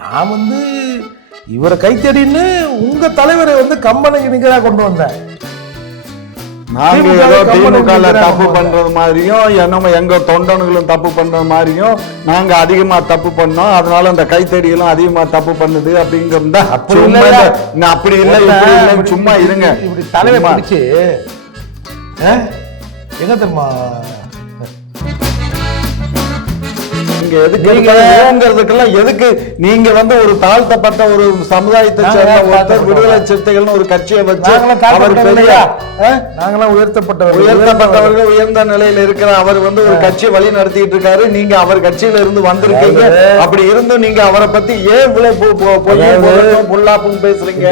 நான் வந்து இவரை கைத்தடின்னு உங்க தலைவரை வந்து கம்பனுக்கு நிகராக கொண்டு வந்தேன். நாங்க ஏதோ திமுக தப்பு பண்றது மாதிரியும் என்னமோ எங்க தொண்டனுங்களும் தப்பு பண்றது மாதிரியும் நாங்க அதிகமா தப்பு பண்ணோம், அதனால அந்த கைத்தடிகளும் அதிகமா தப்பு பண்ணுது அப்படிங்கிறதா. அப்படி இல்லை இப்படி இல்லை, சும்மா இருங்க. இப்படி தலைவர் பிடிச்சு எங்க தெரியுமா நீங்க எதுக்குங்கிறதுக்கெல்லாம் எதுக்கு நீங்க வந்து ஒரு தாழ்த்தப்பட்ட ஒரு சமுதாயத்தை சேர்ந்த ஒருத்தர் விடுதலை சிறுத்தைகள்னு ஒரு கட்சியை வச்சு அவர் பெரிய நாங்களாம் உயர்த்தப்பட்டவர்கள் உயர்ந்த நிலையில இருக்கிற அவர் வந்து ஒரு கட்சியை வழி நடத்திட்டு இருக்காரு. நீங்க அவர் கட்சியில இருந்து வந்திருக்கீங்க. அப்படி இருந்தும் நீங்க அவரை பத்தி ஏன் இவ்வளவு பொல்லாப்பும் பேசுறீங்க?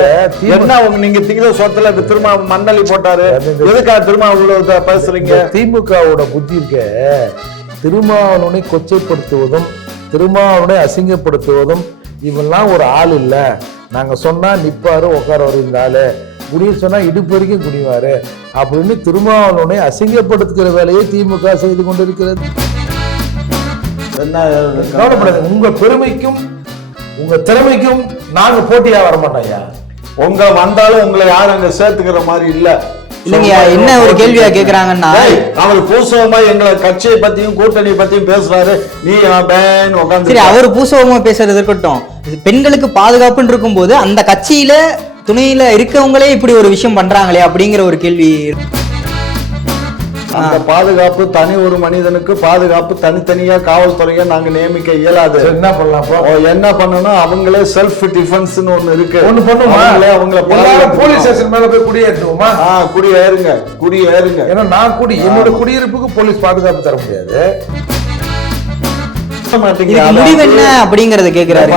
என்ன நீங்க திங்க சொத்துல திரும்ப மண்ணலி போட்டாரு, எதுக்காக திரும்ப அவ்வளவு பேசுறீங்க? திமுகவோட புத்தி இருக்க, திருமாவளவனை கொச்சைப்படுத்துவதும் திருமாவளவனை அசிங்கப்படுத்துவதும் இவெல்லாம் ஒரு ஆள் இல்லை. நாங்கள் சொன்னால் நிற்பாரு உட்காரவர், இந்த ஆளு குடிய சொன்னால் இடுப்பு வரைக்கும் குடிவாரு அப்படின்னு திருமாவளவனை அசிங்கப்படுத்துகிற வேலையை திமுக செய்து கொண்டிருக்கிறது. கவலைப்படாது, உங்க பெருமைக்கும் உங்க திறமைக்கும் நாங்க போட்டியா வர மாட்டோம்யா. உங்க வந்தாலும் உங்களை யாரும் அங்க சேர்த்துக்கிற மாதிரி இல்ல. இல்லைங்கய்யா, என்ன ஒரு கேள்வியா கேக்குறாங்கன்னா, அவர் பூசவமா எங்களை கட்சியை பத்தியும் கூட்டணி பத்தியும் பேசுறாரு, நீ சரி அவர் பூசவமா பேசுறது இருக்கட்டும், பெண்களுக்கு பாதுகாப்புன்னு இருக்கும் போது அந்த கட்சியில துணையில இருக்கவங்களே இப்படி ஒரு விஷயம் பண்றாங்களே அப்படிங்கிற ஒரு கேள்வி. அந்த பாதுகாப்பு தனி ஒரு மனிதனுக்கு பாதுகாப்பு தனித்தனியா காவல்துறையை நாங்க நியமிக்க இயலாது. என்ன பண்ணலாம்? என்ன பண்ணணும், அவங்களே செல்ஃப் டிஃபென்ஸ்னு ஒண்ணு இருக்கு, ஒண்ணு பண்ணுமா? அவங்கள போலீஸ் ஸ்டேஷன் மேல போய் குடியேற்றுவோமா? குடியேறுங்க. ஏன்னா நான் என்னோட குடியிருப்புக்கு போலீஸ் பாதுகாப்பு தர முடியாது. முடிவு என்ன அப்படிங்கறத கேக்குறாரு.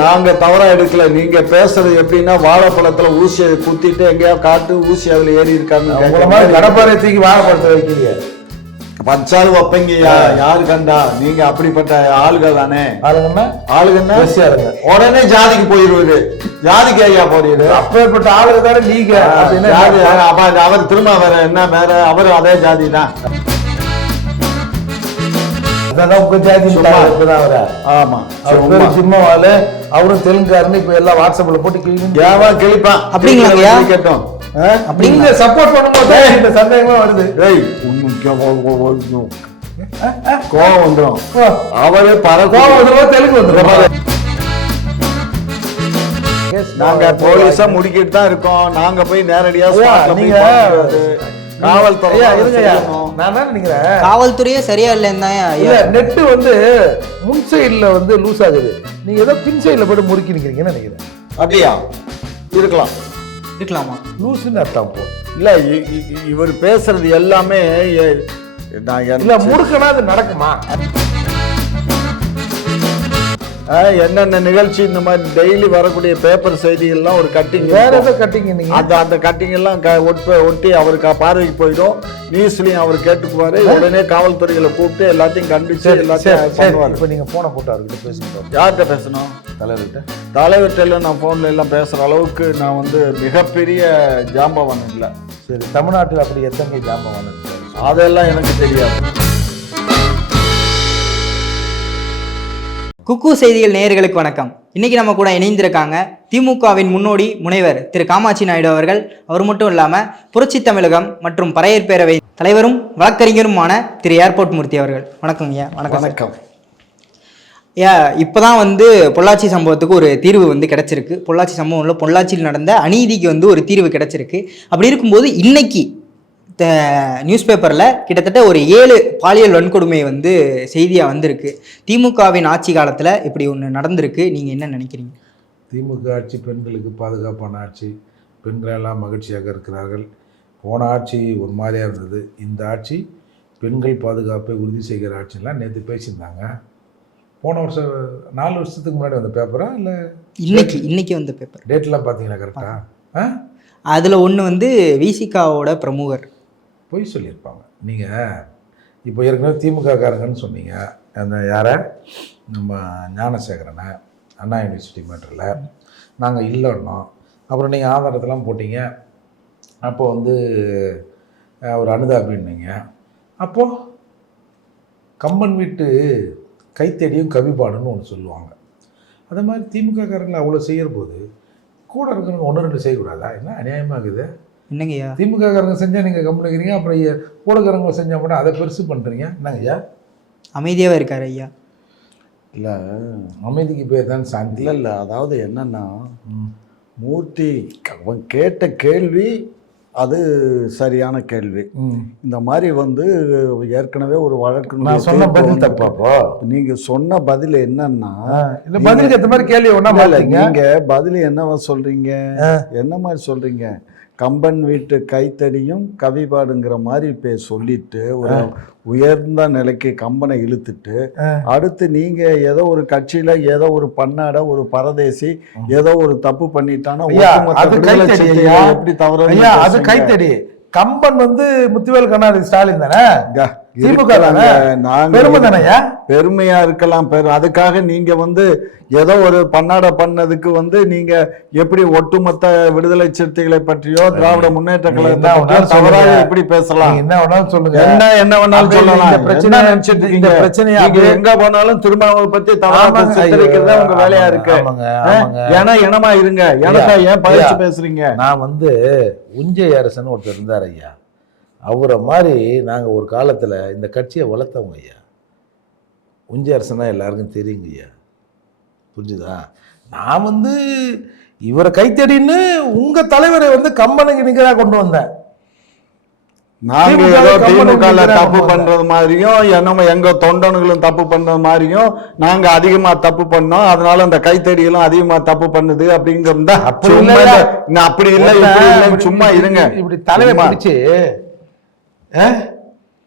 நாங்க தவறா எடுக்கல. நீங்க பேசுறது எப்படின்னா வாழைப்பழத்துல ஊசியை குத்திட்டு எங்கேயா காட்டு ஊசி அதுல ஏறி இருக்காங்க, கடப்பாறை தூக்கி வாழைப்பழத்தை வைக்கிறீங்க, பச்சாலும் வைப்பீங்க. யாரு கண்டா நீங்க அப்படிப்பட்ட ஆளுகள் தானே? ஆளுங்கன்னா உடனே ஜாதிக்கு போயிருவாரு. ஜாதிக்கு ஐயா போறீரு, அப்பேற்பட்ட ஆளுக தானே நீங்க. அவர் திரும்ப வேற என்ன வேற, அவரு அதே ஜாதி தான். அவரும் தெலுங்காருன்னு இப்ப எல்லாம் வாட்ஸ்அப்ல போட்டு கிழிப்பான். அப்படிங்களா? கேட்டோம் நீங்க சப்போர்ட் பண்ணும்போது இந்த சந்தேகமா வருது. கோவம் வந்துடும். அவரு தெலுங்கு வந்துடும். நாங்க போலீஸா முடிக்கிட்டு தான் இருக்கோம். நாங்க போய் நேரடியா காவல்துறையே சரியா இல்லைன்னா நெட் வந்து முன் சைடுல வந்து லூஸ் ஆகுது, நீங்க ஏதோ பின் சைடுல போட்டு முறுக்கி நிக்கிறீங்கன்னு நினைக்கிறேன். அப்படியா இருக்கலாமா? லூஸ்ன்னு அர்த்தம் போ. இல்ல இவர் பேசுறது எல்லாமே இல்ல முறுக்கனா அது நடக்குமா? என்னென்ன நிகழ்ச்சி இந்த மாதிரி டெய்லி வரக்கூடிய பேப்பர் செய்திகள்லாம் ஒரு கட்டிங், வேற ஏதோ கட்டிங், அந்த கட்டிங் எல்லாம் ஒட்டி அவருக்கு பார்வைக்கு போயிடும். நியூஸ்லயும் அவர் கேட்டுக்குவாரு. உடனே காவல்துறைகளை கூப்பிட்டு எல்லாத்தையும் கண்டிச்சு எல்லாத்தையும் பண்ணுவாரு. இப்ப நீங்க போன போட்டு அவர்கிட்ட பேசுங்க. யார்கிட்ட பேசணும்? தலைவர்கிட்ட எல்லாம் நான் போன்ல எல்லாம் பேசுற அளவுக்கு நான் வந்து மிகப்பெரிய ஜாம்பவான் இல்லை. சரி, தமிழ்நாட்டில் அப்படி எத்தனை ஜாம்பவான் இருக்கு அதெல்லாம் எனக்கு தெரியாது. குக்கு செய்திகள் நேயர்களுக்கு வணக்கம். இன்னைக்கு நம்ம கூட இணைந்திருக்காங்க திமுகவின் முன்னோடி முனைவர் திரு காமாட்சி நாயுடு அவர்கள். அவர் மட்டும் இல்லாமல் புரட்சி தமிழகம் மற்றும் பறையர் பேரவை தலைவரும் வழக்கறிஞருமான திரு ஏர்போர்ட் மூர்த்தி அவர்கள். வணக்கம் ஐயா. வணக்கம். ஐயா, இப்போதான் வந்து பொள்ளாச்சி சம்பவத்துக்கு ஒரு தீர்வு வந்து கிடைச்சிருக்கு. பொள்ளாச்சி சம்பவம்ல பொள்ளாச்சியில் நடந்த அநீதிக்கு வந்து ஒரு தீர்வு கிடைச்சிருக்கு. அப்படி இருக்கும்போது இன்னைக்கு நியூஸ் பேப்பரில் கிட்டத்தட்ட ஒரு 7 பாலியல் வன்கொடுமை வந்து செய்தியாக வந்திருக்கு. திமுகவின் ஆட்சி காலத்தில் இப்படி ஒன்று நடந்திருக்கு. நீங்கள் என்ன நினைக்கிறீங்க? திமுக ஆட்சி பெண்களுக்கு பாதுகாப்பான ஆட்சி, பெண்கள் எல்லாம் மகிழ்ச்சியாக இருக்கிறார்கள். போன ஆட்சி ஒரு மாதிரியாக இருந்தது. இந்த ஆட்சி பெண்கள் பாதுகாப்பை உறுதி செய்கிற ஆட்சிலாம் நேற்று பேசியிருந்தாங்க. போன வருஷம் 4 வருஷத்துக்கு முன்னாடி வந்த பேப்பரா இல்லை இன்னைக்கு வந்த பேப்பர் டேட்லாம் பார்த்தீங்களா? கரெக்டாக அதில் ஒன்று வந்து விசிகாவோட பிரமுகர் பொய் சொல்லியிருப்பாங்க. நீங்கள் இப்போ ஏற்கனவே திமுக காரங்கன்னு சொன்னீங்க. அந்த யாரை, நம்ம ஞானசேகரனை அண்ணா யூனிவர்சிட்டி மேட்டரில் நாங்கள் இல்லைன்னோம். அப்புறம் நீங்கள் ஆதாரத்தெல்லாம் போட்டிங்க. அப்போ வந்து ஒரு அனுதாபின்னீங்க. அப்போது கம்பன் வீட்டு கைத்தடியும் கவிபாடுன்னு ஒன்று சொல்லுவாங்க. அதே மாதிரி திமுககாரங்களை அவ்வளோ செய்கிற போது கூட இருக்கிறவங்க ஒன்று ரெண்டு செய்யக்கூடாதா? என்ன அநியாயமாக இருக்குது? என்னங்கய்யா திமுககாரங்க செஞ்சால் நீங்கள் கம்முனுக்கிறீங்க, அப்புறம் கூட இருக்கிறவங்க செஞ்சால் கூட அதை பெருசு பண்ணுறீங்க. என்னங்கய்யா? அமைதியாவே இருக்காரு ஐயா. இல்லை அமைதிக்கு பேர் தான் சாந்தி. இல்லை அதாவது என்னன்னா மூர்த்தி அவன் கேட்ட கேள்வி அது சரியான கேள்வி. இந்த மாதிரி வந்து ஏற்கனவே ஒரு வழக்கு நான் சொன்ன பதில் தப்பாப்போ? நீங்க சொன்ன பதில் என்னன்னா இல்ல பதிலுக்கு ஏற்ற மாதிரி கேள்வி ஒன்றா நீங்க பதில் என்னவா சொல்றீங்க, என்ன மாதிரி சொல்றீங்க? கம்பன் வீட்டு கைத்தடியும் கவிபாடுங்கிற மாதிரி சொல்லிட்டு ஒரு உயர்ந்த நிலைக்கு கம்பனை இழுத்துட்டு அடுத்து நீங்க ஏதோ ஒரு கட்சியில ஏதோ ஒரு பன்னாட ஒரு பரதேசி ஏதோ ஒரு தப்பு பண்ணிட்டானா எப்படி தவறு? அது கைத்தடி. கம்பன் வந்து முத்துவேல் கருணாநிதி ஸ்டாலின் தானே, திமுக தானே, பெருமை தானேயா? பெருமையா இருக்கலாம். அதுக்காக நீங்க வந்து ஏதோ ஒரு பன்னாட பண்ணதுக்கு வந்து நீங்க எப்படி ஒட்டுமொத்த விடுதலை சிறுத்தைகளை பற்றியோ திராவிட முன்னேற்ற கழகத்தை தவறாக எப்படி பேசலாம்? என்ன வேணாலும் சொல்லுங்க, என்ன வேணாலும் சொல்லலாம். பிரச்சனை நினைச்சிட்டு இருக்கீங்க. பிரச்சனையா எங்க போனாலும் திருமாவளவை பத்தி தவறாக சித்தரிக்கிறதா உங்க வேலையா இருக்கு. ஏன்னா இனமா இருங்க, எனக்கா ஏன் பயிற்சி பேசுறீங்க? நான் வந்து உஞ்சை அரசன் ஒருத்தர் இருந்தார் ஐயா, அவரை மாதிரி நாங்கள் ஒரு காலத்தில் இந்த கட்சியை வளர்த்தவங்க ஐயா. உஞ்சை அரசனா எல்லாருக்கும் தெரியுங்க ஐயா, புரிஞ்சுதா? நான் வந்து இவரை கைத்தடின்னு உங்கள் தலைவரை வந்து கம்பனுக்கு நிற்கிறதா கொண்டு வந்தேன். நாங்க ஏதோ திமுக தப்பு பண்றது மாதிரியும் என்னமோ எங்க தொண்டனுங்களும் தப்பு பண்றது மாதிரியும் நாங்க அதிகமா தப்பு பண்ணோம், அதனால அந்த கைத்தடிகளும் அதிகமா தப்பு பண்ணுது அப்படிங்கிறதா? அப்படி இல்லை இப்படி இல்லை, சும்மா இருங்க. இப்படி தலைவர் பிடிச்சு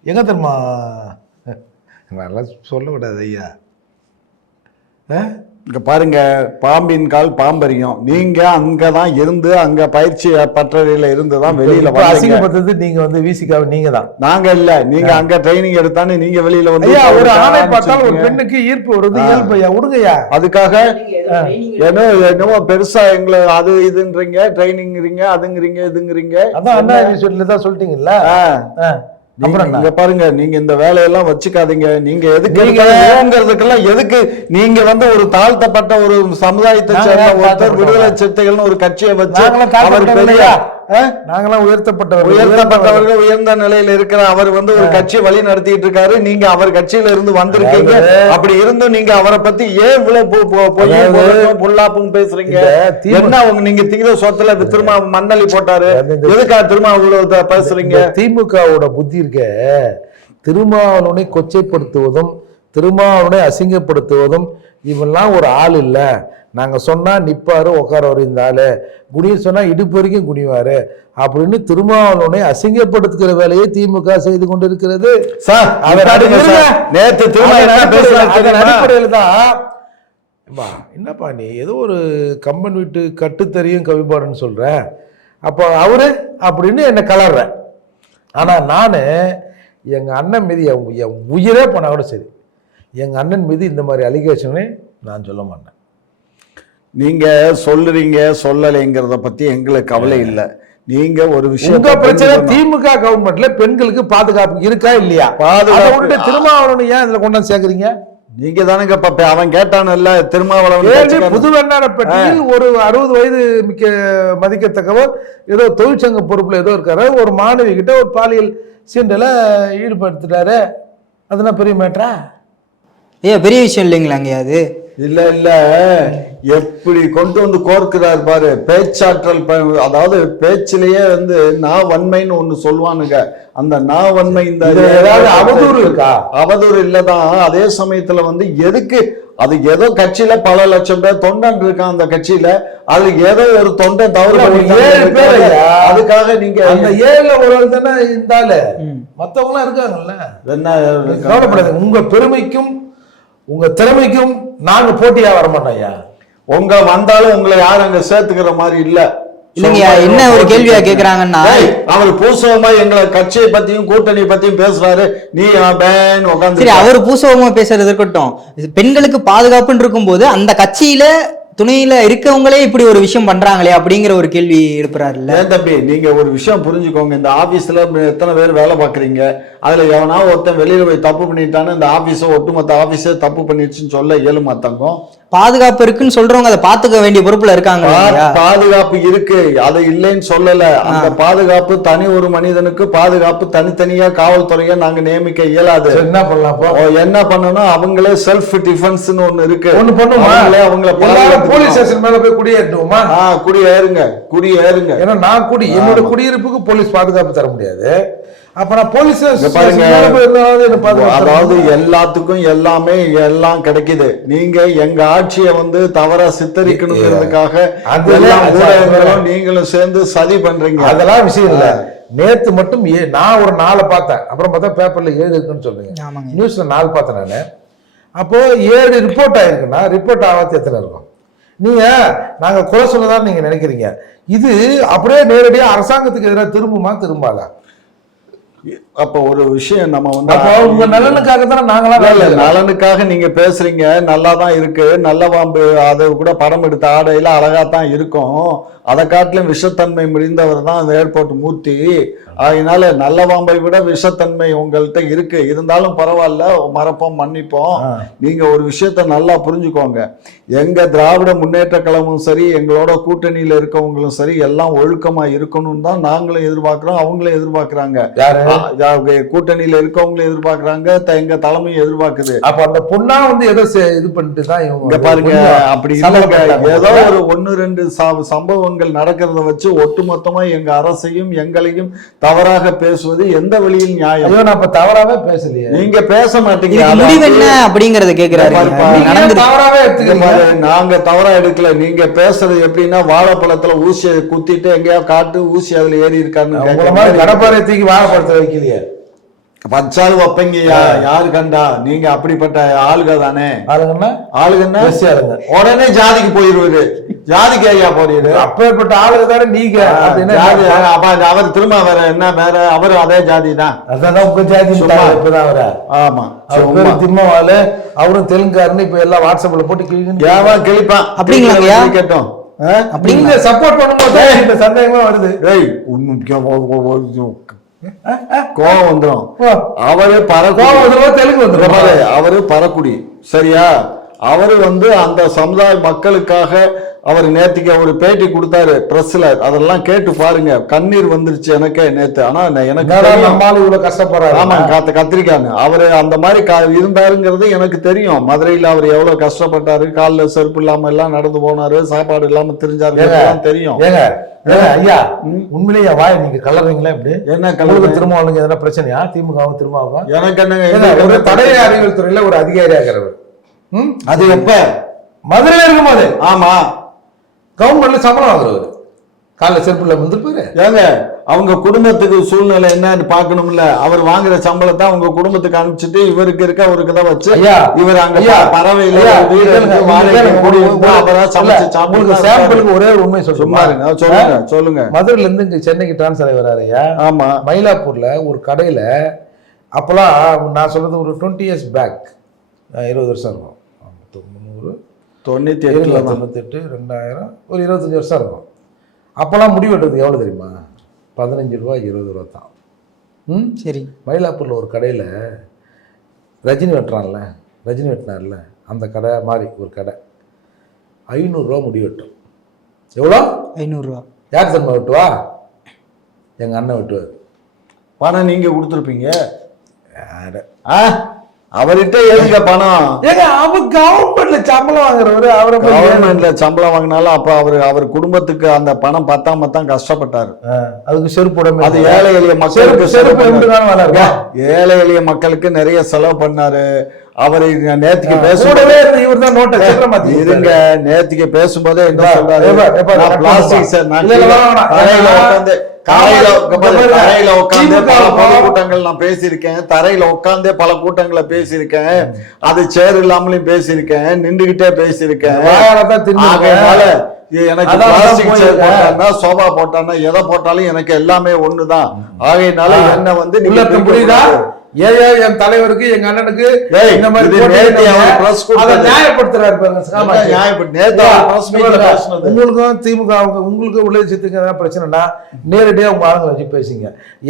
எங்க தெரியுமா, நல்லா சொல்லக்கூடாது ஐயா. இங்க பாருங்க, பாம்பின் கால் பாம்பரியும். நீங்க அங்கதான் இருந்து அங்க பயிற்சி பற்றறையில இருந்துதான் வெளியில அசிங்கப்பட்டது. நீங்க வந்து விசிகாவை நீங்க தான், நாங்க இல்ல. நீங்க அங்க ட்ரைனிங் எடுத்தானே நீங்க வெளியில வந்து ஒரு ஆணை பார்த்தாலும் ஒரு பெண்ணுக்கு ஈர்ப்பு வருது, இயல்பையா விடுங்கய்யா. அதுக்காக என்னவோ பெருசா எங்களை அது இதுன்றீங்க, ட்ரைனிங்கிறீங்க, அதுங்கிறீங்க, இதுங்கிறீங்க. அதான் அண்ணா யூனிவர்சிட்டியில தான் சொல்லிட்டீங்கல்ல. நீங்க பாருங்க, நீங்க இந்த வேலையெல்லாம் வச்சுக்காதீங்க. நீங்க எதுக்குங்கிறதுக்கெல்லாம் எதுக்கு நீங்க வந்து ஒரு தாழ்த்தப்பட்ட ஒரு சமுதாயத்தை சேர்ந்த ஒருத்தர் விடுதலை சிறுத்தைகள்னு ஒரு கட்சியை வச்சு நாங்களாம் உயர்த்தப்பட்டவர்கள் உயர்ந்த நிலையில இருக்கிற அவர் வந்து ஒரு கட்சி வழி நடத்திட்டு இருக்காரு. நீங்க அவர் கட்சியில இருந்து வந்திருக்கீங்க. அப்படி இருந்தும் நீங்க அவரை பத்தி ஏன் இவ்வளவு பொல்லாப்பும் பேசுறீங்க? என்ன நீங்க திங்கிற சொத்துல திரும்ப மண்ணலி போட்டாரு, எதுக்காக திரும்ப இவ்வளவு பேசுறீங்க? திமுகவோட புத்தி இருக்க, திருமாவளவனை கொச்சைப்படுத்துவதும் திருமாவளவனை அசிங்கப்படுத்துவதும் இவெல்லாம் ஒரு ஆள் இல்ல. நாங்க சொன்னா நிப்பாரு உட்காரவர் இந்த ஆளு, குனிய சொன்னா இடுப்பு வரைக்கும் குனிவாரு அப்படின்னு திருமாவளவனை அசிங்கப்படுத்துகிற வேலையை திமுக செய்து கொண்டிருக்கிறது. அடிப்படையில் தான் என்னப்பா நீ ஏதோ ஒரு கம்பன் வீட்டு கட்டுத்தறியும் கவிபாடுன்னு சொல்ற, அப்போ அவரு அப்படின்னு என்ன கலர்ற. ஆனா நானு எங்க அண்ணன் மீது என் உயிரே போனா கூட சரி, எங்க அண்ணன் மீது இந்த மாதிரி அலிகேஷனே நான் சொல்ல மாட்டேன். நீங்க சொல்லுறீங்க சொல்லலைங்கிறத பத்தி எங்களுக்கு கவலை இல்லை. நீங்க ஒரு விஷயம், உங்க பிரச்சனை திமுக கவர்மெண்ட்ல பெண்களுக்கு பாதுகாப்பு இருக்கா இல்லையா? பாதுகாப்பு திருமாவளவன் ஏன் இதுல கொண்டு சேர்க்கறீங்க? நீங்க தானுங்க அவன் கேட்டானல்ல திருமாவளவன் புது வெண்ணாரப்பட்டியில் ஒரு 60 வயது மிக்க மதிக்கத்தக்கவர் ஏதோ தொழிற்சங்க பொறுப்புல ஏதோ இருக்காரு, ஒரு மாணவி கிட்ட ஒரு பாலியல் சீண்டல ஈடுபடுத்திட்டாரு. அதெல்லாம் பெரிய மேட்டரா? பெரிய விஷயம் இல்லைங்களாங்க அது. இல்ல இல்ல, எப்படி கொண்டு வந்து கோர்க்கிறார் பாரு பேச்சாற்றல். அதாவது பேச்சிலேயே வந்து நான் வன்மைன்னு ஒண்ணு சொல்லுவானுங்க. அந்த நான் வன்மை இந்த அவதூறு இருக்கா? அவதூறு இல்லதான். அதே சமயத்துல வந்து எதுக்கு அது ஏதோ கட்சியில பல லட்சம் பேர் தொண்டன் இருக்கான் அந்த கட்சியில, அது ஏதோ ஒரு தொண்டன் தவறு அதுக்காக நீங்க அந்த 7ல ஒரு தானே இருந்தாலே மத்தவங்க எல்லாம் இருக்காங்கல்ல. என்ன கவலைப்படாது, உங்க பெருமைக்கும் உங்க திறமைக்கும் நாங்க போட்டியா வர மாட்டோம்யா. உங்க வந்தாலும் உங்களை யாரும் அங்க சேர்த்துக்கிற மாதிரி இல்ல. இல்லைங்கய்யா, என்ன ஒரு கேள்வியா கேக்குறாங்கன்னா, அவர் பூசவமா எங்களை கட்சியை பத்தியும் கூட்டணி பத்தியும் பேசுறாரு, நீ உட்காந்து. சரி, அவர் பூசவமா பேசுறது இருக்கட்டும். பெண்களுக்கு பாதுகாப்புன்னு இருக்கும்போது அந்த கட்சியில துணையில இருக்கவங்களே இப்படி ஒரு விஷயம் பண்றாங்களே அப்படிங்கிற ஒரு கேள்வி எழுப்புறாருல்ல. ஏன் தம்பி, நீங்க ஒரு விஷயம் புரிஞ்சுக்கோங்க. இந்த ஆபீஸ்ல எத்தனை பேர் வேலை பார்க்குறீங்க, அதுல எவனா ஒருத்தன் வெளியில போய் தப்பு பண்ணிட்டான்னு இந்த ஆபீஸை ஒட்டுமொத்த ஆபீஸே தப்பு பண்ணிடுச்சுன்னு சொல்ல இயலுமா தங்கம்? பாதுகாப்பு இருக்குன்னு சொல்றவங்க அதை பாத்துக்க வேண்டிய பொறுப்புல இருக்காங்க. பாதுகாப்பு இருக்கு, அதை இல்லைன்னு சொல்லல. அந்த பாதுகாப்பு தனி ஒரு மனிதனுக்கு பாதுகாப்பு தனித்தனியா காவல்துறையை நாங்க நியமிக்க இயலாது. என்ன பண்ணலாம்? என்ன பண்ணணும், அவங்களே செல்ஃப் டிஃபென்ஸ்னு ஒண்ணு இருக்கு. ஒண்ணு பண்ணுமா, அவங்கள போலீஸ் ஸ்டேஷன் மேல போய் குடியேற்றுவோமா? குடியேறுங்க. ஏன்னா நான் என்னோட குடியிருப்புக்கு போலீஸ் பாதுகாப்பு தர முடியாது. அப்ப நான் போலீஸ் பாருங்க, அதாவது எல்லாத்துக்கும் எல்லாமே எல்லாம் கிடைக்குது. நீங்க எங்க ஆட்சியை தவறா சித்தரிக்கணுங்கிறதுக்காக நீங்களும் சேர்ந்து சதி பண்றீங்க. அதெல்லாம் விஷயம் இல்ல. நேத்து மட்டும் நான் ஒரு 4 பார்த்தேன், அப்புறம் பார்த்தா பேப்பர்ல 7 இருக்குன்னு சொல்றீங்க, நியூஸ்ல 4 பார்த்தேன் நானு. அப்போ 7 ரிப்போர்ட் ஆயிருக்குன்னா ரிப்போர்ட் ஆகாத எத்தனை இருக்கும்? நீங்க நாங்க குறை சொல்லதான் நீங்க நினைக்கிறீங்க. இது அப்படியே நேரடியா அரசாங்கத்துக்கு எதிராக திரும்பாதா? அப்ப ஒரு விஷயம் நம்ம உங்க நலனுக்காக தானே நாங்களா நலனுக்காக நீங்க பேசுறீங்க. நல்லாதான் இருக்கு, நல்ல பாம்பு அதை கூட படம் எடுத்த ஆடையில அழகாத்தான் இருக்கும். அதை காட்டிலும் விஷத்தன்மை முடிந்தவர் தான் அந்த ஏர்போர்ட் மூர்த்தி. அதனால நல்ல பாம்பை விட விஷத்தன்மை உங்கள்கிட்ட இருக்கு. இருந்தாலும் பரவாயில்ல, மறப்போம், மன்னிப்போம். நீங்க ஒரு விஷயத்த நல்லா புரிஞ்சுக்கோங்க. எங்க திராவிட முன்னேற்ற கழகமும் சரி, எங்களோட கூட்டணியில இருக்கவங்களும் சரி, எல்லாம் ஒழுக்கமா இருக்கணும்னு தான் நாங்களும் எதிர்பார்க்கிறோம், அவங்களும் எதிர்பார்க்கிறாங்க. கூட்டணியில இருக்கவங்களும் எதிர்பார்க்கிறாங்க, எங்க தலைமையும் எதிர்பார்க்குது. அப்ப அந்த பொண்ணா எதோ இது பண்ணிட்டு தான் இவங்க பாருங்க. அப்படி இல்லைங்க, ஏதோ ஒரு 1-2 சம்பவங்கள் நடக்கிறத வச்சு ஒட்டுமொத்தமா எங்க அரசையும் எங்களையும் தவறாக பேசுவது எந்த வழியில் நியாயம்? அப்ப தவறாவே பேசலையே. நீங்க பேச மாட்டீங்க. அப்படிங்கறத கேக்குறாரு. நாங்க தவறா எடுக்கல. நீங்க பேசுறது எப்படின்னா, வாழைப்பழத்துல ஊசியை குத்திட்டு எங்கேயாவது காட்டு ஊசி அதுல ஏறி இருக்காருன்னு கடப்பாறை தூக்கி வாழைப்பழத்தை வைக்கலையே. பச்சாலு வைப்பீங்க. யாரு கண்டா? நீங்க அப்படிப்பட்ட ஆளுக தானே. ஆளுங்கன்னா உடனே ஜாதிக்கு போயிருவாரு. ஜாதிக்கு ஐயா போறீரு. அப்பேற்பட்ட ஆளுக தானே நீங்க. அவர் திரும்ப வேற என்ன, வேற அவரு அதே ஜாதி தான். அதான் உங்க ஜாதி இப்பதான் அவர. ஆமா, திம்மவாலு. அவரும் தெலுங்காருன்னு இப்ப எல்லாம் வாட்ஸ்அப்ல போட்டு கிழிப்பான். அப்படிங்களா? கேட்டோம். நீங்க சப்போர்ட் பண்ணும்போது இந்த சந்தேகமா வருது. கோவம் வந்துடும். அவரு தெலுங்கு வந்துடும். அவரு பறக்குடி, சரியா? அவரு அந்த சமுதாய மக்களுக்காக அவர் நேத்துக்கு ஒரு பேட்டி கொடுத்தாரு பிரஸ்ல. அதெல்லாம் கேட்டு பாருங்க. கண்ணீர் வந்துருச்சு எனக்கு நேத்து. ஆனா எனக்கு இவ்வளவு கஷ்டப்படுறாரு. ஆமா, கத்திரிக்காங்க. அவரு அந்த மாதிரி இருந்தாருங்கிறது எனக்கு தெரியும். மதுரையில அவர் எவ்வளவு கஷ்டப்பட்டாரு, காலில் செருப்பு இல்லாம எல்லாம் நடந்து போனாரு, சாப்பாடு இல்லாம தெரிஞ்சாரு, தெரியும். ஐயா, உண்மையிலேயே வாய் நீங்க கலர்றீங்களா? இப்படி என்ன கலருக்கு திருமாவளவங்க எதனா பிரச்சனையா? திமுக திருமாவா? எனக்கு என்ன, தடய அறிவியல் துறையில ஒரு அதிகாரியா இருக்கிறவர். அது எப்ப? மதுரையில இருக்கும்போது. ஆமா, கவர்மெண்ட்ல சம்பளம் வாங்குறவர். காலைல செருப்புல வந்துருப்பாரு. ஏங்க, அவங்க குடும்பத்துக்கு சூழ்நிலை என்னன்னு பாக்கணும்ல. அவர் வாங்குற சம்பளத்தை அவங்க குடும்பத்துக்கு அனுப்பிச்சுட்டு இவருக்கு இருக்க அவருக்கு தான் வச்சு இவர் அங்க பறவையில சாம்பிளுக்கு ஒரே ஒரு உண்மை சொல்லுங்க. மதுரையில இருந்து இங்க சென்னைக்கு டிரான்ஸ்ஃபர் வராருயா. ஆமா, மயிலாப்பூர்ல ஒரு கடையில அப்பெல்லாம் நான் சொல்றது ஒரு 20 years பேக், 20 வருஷம் இருக்கும். 98, 2000, ஒரு 25 வருஷம் இருக்கும். அப்போல்லாம் முடி வெட்டுறது எவ்வளோ தெரியுமா? 15 ரூபா 20 ரூபா தான். சரி. மயிலாப்பூரில் ஒரு கடையில் ரஜினி வெட்டுறான்ல, ரஜினி வெட்டினார்ல, அந்த கடை மாதிரி ஒரு கடை 500 ரூபா முடி வெட்டும். எவ்வளோ? 500 ரூபா. யார் தன்மை வெட்டுவா? எங்கள் அண்ணன் வெட்டுவார். பணம் நீங்கள் கொடுத்துருப்பீங்க. அவர்கிட்ட ஏங்க பணம்? அவர் கவர்மெண்ட்ல சம்பளம் வாங்குறவரு. அவரை கவர்மெண்ட்ல சம்பளம் வாங்கினாலும் அப்ப அவர் குடும்பத்துக்கு அந்த பணம் பத்தாம தான் கஷ்டப்பட்டாரு. அதுக்கு செருப்பு, அது ஏழை எளிய மக்களுக்கு, ஏழை எளிய மக்களுக்கு நிறைய செலவு பண்ணாரு. அவரு நேத்துக்கு பேசும்போதே இருங்க, நேத்துக்கு பேசும்போதே என்ன சொல்றாரு? தரையில உட்காந்து பல பொதுக்கூட்டங்கள் நான் பேசியிருக்கேன். தரையில உட்காந்தே பல கூட்டங்களை பேசியிருக்கேன். அது சேர் இல்லாமலும் பேசியிருக்கேன், நின்றுகிட்டே பேசியிருக்கேன். எனக்கு பிளாஸ்டிக் சேர் போட்டான்னா, சோபா போட்டான்னா, எதை போட்டாலும் எனக்கு எல்லாமே ஒண்ணுதான். ஆகையினால என்ன புரியுதா? ஏன் என் தலைவருக்கு எங்க அண்ணனுக்கு ஏய், இந்த மாதிரி இது போட்டி நேத்து வைங்க. அவர் press கொடுத்தது. அதை நியாயப்படுத்துறாரு பாருங்க காமாட்சி. நேத்து அவர் press meet ல பேசுனது. உங்களுக்கும் திமுக உங்களுக்கு விளைவிச்சதுக்கு ஏதாவது பிரச்சனைனா நேரடியா உங்க ஆளுங்களை வச்சு பேசுங்க.